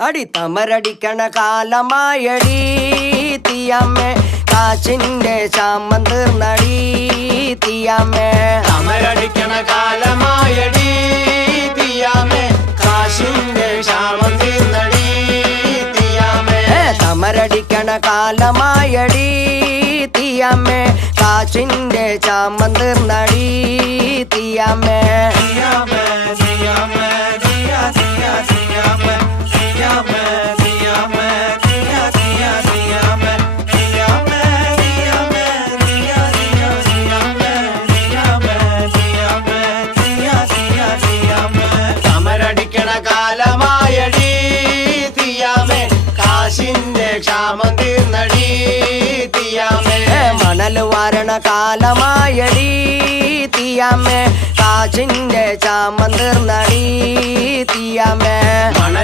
അടി തമരടിക്കണ കാലമായടി തീയമ്മേ കാച്ചിന്റെ ശാമം തീർന്നടി തീയമ്മേ തമരടിക്കണ കാലമായടി തീയമ്മേ കാശിന്റെ ശാമം തീർന്നടി തീയമ്മേ തമരടിക്കണ കാലമായടി തീയമ്മേ കാച്ചിന്റെ ശാമം തീർന്നടി തീയമ്മേ തീയമ്മേ തീയമ്മേ തീയ തീയ തീയമ്മേ തീയമ്മേ തീയമ്മേ തീയ തീയ തീയമ്മേ തീയമ്മേ തീയമ്മേ തീയ തീയ തീയമ്മേ തീയമ്മേ തീയമ്മേ തീയ തീയ തീയമ്മേ തമരടിക്കണ കാലമായടി തീയമ്മേ കാശിന്റെ ക്ഷാമം തീർന്നടി തീയമ്മേ മണൽ വാരണ കാലമായടി തീയമ്മേ കാച്ചിന്റെ ശാമം തീർന്നടി തീയമ്മേ മണൽ